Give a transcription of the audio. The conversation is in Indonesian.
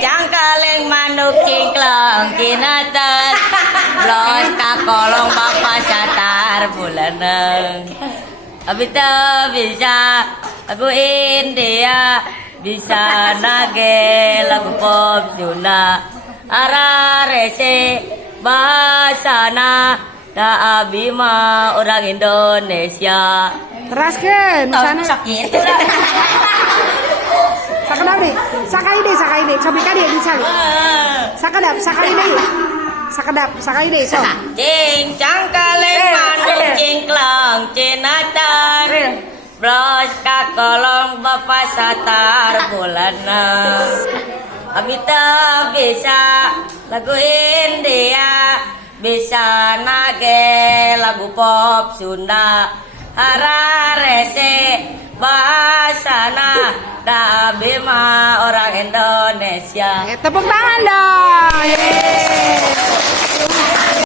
cangkaling manuk cingklong kinatan los kakolong bapak satar bulaneng abita bisa lagu India bisa nage lagu pop Sunda ara rese bahasana da abima orang Indonesia teraskeun sana sakit sakedap deh sakai deh cobi ka dia dicari sakedap sakai deh so cing cangkaling manuk cingklong cinatan blos kakolong bapak satar bulaneng abita bisa lagu India bisa nage lagu pop Sunda hara rese bahasana da bima orang Indonesia tepuk tangan dong. Yeay.